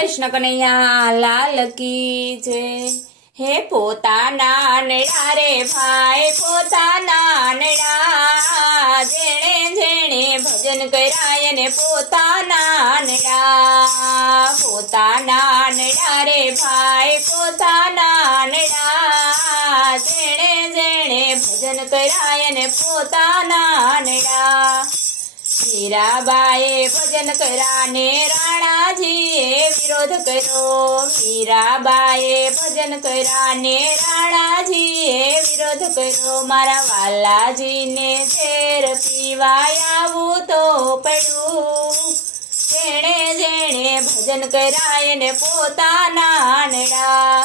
કૃષ્ણ કનૈયા લાલ કી જય। હે પોતાના નડા રે ભાઈ પોતાના નડા, જેણે જેણે ભજન કર્યા ને પોતાના નડા। પોતાના નડા રે ભાઈ પોતાના નડા, જેણે જેણે ભજન કર્યા ને પોતાના નડા। મીરાબાએ ભજન કર્યા ને રાણાજીએ વિરોધ કર્યો। મીરાબાએ ભજન કર્યા ને રાણાજીએ વિરોધ કર્યો। મારા વાલાજીને ઝેર પીવાય આવું તો પડ્યું, જેણે જેણે ભજન કર્યા એને પોતાના નડા।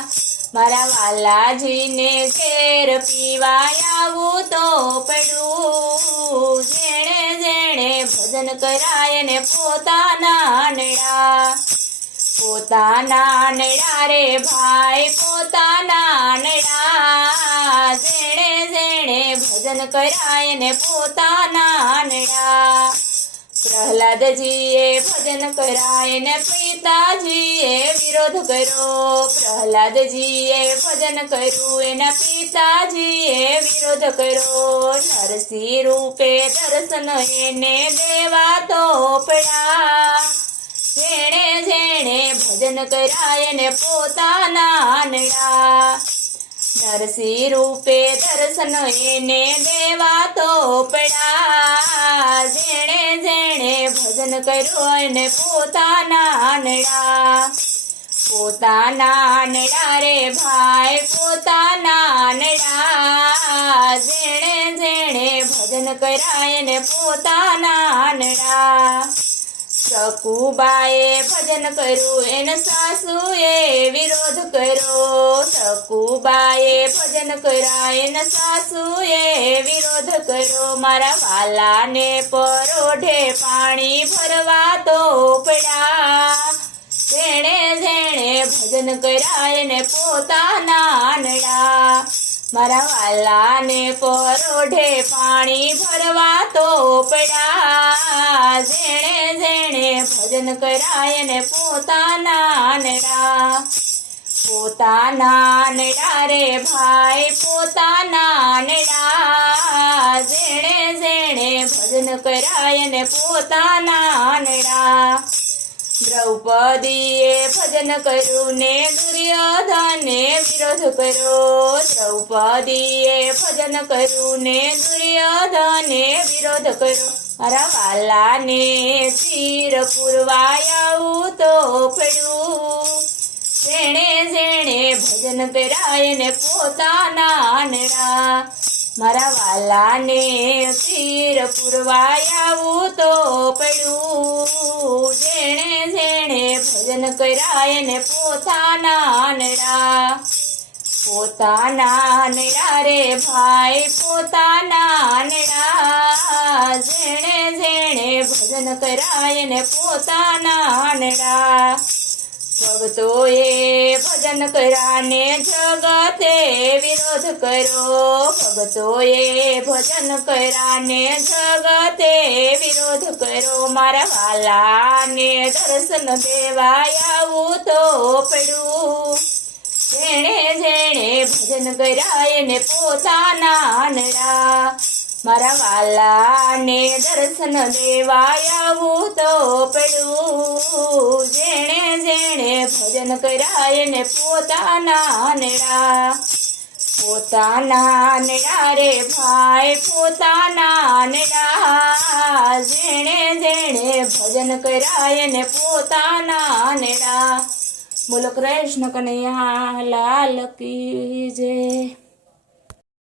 મારા વાલાજીને ઝેર પીવાય આવું તો પડ્યું, જેણે જેણે ભજન કર્યા એને પોતાના નડા। પોતાના નડા રે ભાઈ પોતાના નડા, જેણે જેણે ભજન કર્યા એને પોતાના નડા। પ્રહલાદજીએ ભજન કર્યા એને પિતાજીએ વિરોધ કર્યો। પ્રહલાદજીએ ભજન કર્યું એના પિતાજીએ વિરોધ કર્યો। નરસિંહ રૂપે દર્શન એને દેવા તો પડ્યા, જેણે જેણે ભજન કર્યા એને પોતાના નડા। નરસિંહ રૂપે દર્શન એને દેવા તો પડ્યા, જેણે જેણે ભજન કર્યું એને પોતાના નડા। પોતાના નડા રે ભાઈ પોતાના નડા, જેણે જેણે ભજન કર્યા એને પોતાના નડા। સકુબાએ ભજન કર્યું એને સાસુએ વિરોધ કર્યો। સકુબાએ ભજન કર્યા એને સાસુએ વિરોધ કર્યો। મારા વાલાને પરોઢે પાણી ભરવા તો પડ્યા, જેણે જેણે ભજન કર્યા એને પોતાના નડા। મારા વાલાને પરોઢે પાણી ભરવા તો પડ્યા, જેણે જેણે ભજન કર્યા એને પોતાના નડા। પોતાના નડા રે ભાઈ પોતાના નડા, જેણે જેણે ભજન કર્યા એને પોતાના નડા। દ્રૌપદીએ ભજન કર્યું ને દુર્યોધને વિરોધ કર્યો। દ્રૌપદીએ ભજન કર્યું ને દુર્યોધને વિરોધ કર્યો। મારા વાલાને ચીર પુરવાય આવું તો પડ્યું, જેણે જેણે ભજન કર્યા એને પોતાના નડા। મારા વાલાને ચીર પુરવાય આવું તો પડ્યું, જેણે જેણે ભજન કર્યા એને પોતાના નડા। પોતાના નડા રે ભાઈ પોતાના નડા, જેણે જેણે ભજન કર્યા એને પોતાના નડા। ભક્તોએ ભજન કર્યા ને જગતે વિરોધ કર્યો। ભક્તોએ ભજન કર્યા ને જગતે વિરોધ કર્યો। મારા વાલાને દર્શન દેવાય આવું તો પડ્યું, જેણે જેણે ભજન કર્યા એને પોતાના નડા। મારા વાલાને દર્શન દેવાય આવું તો પડ્યું, જેણે જેણે ભજન કર્યા એને પોતાના નડા। પોતાના નડા રે ભાઈ પોતાના નડા, જેણે જેણે ભજન કર્યા એને પોતાના નડા। બોલો કૃષ્ણ કનૈયા લાલ કી જય।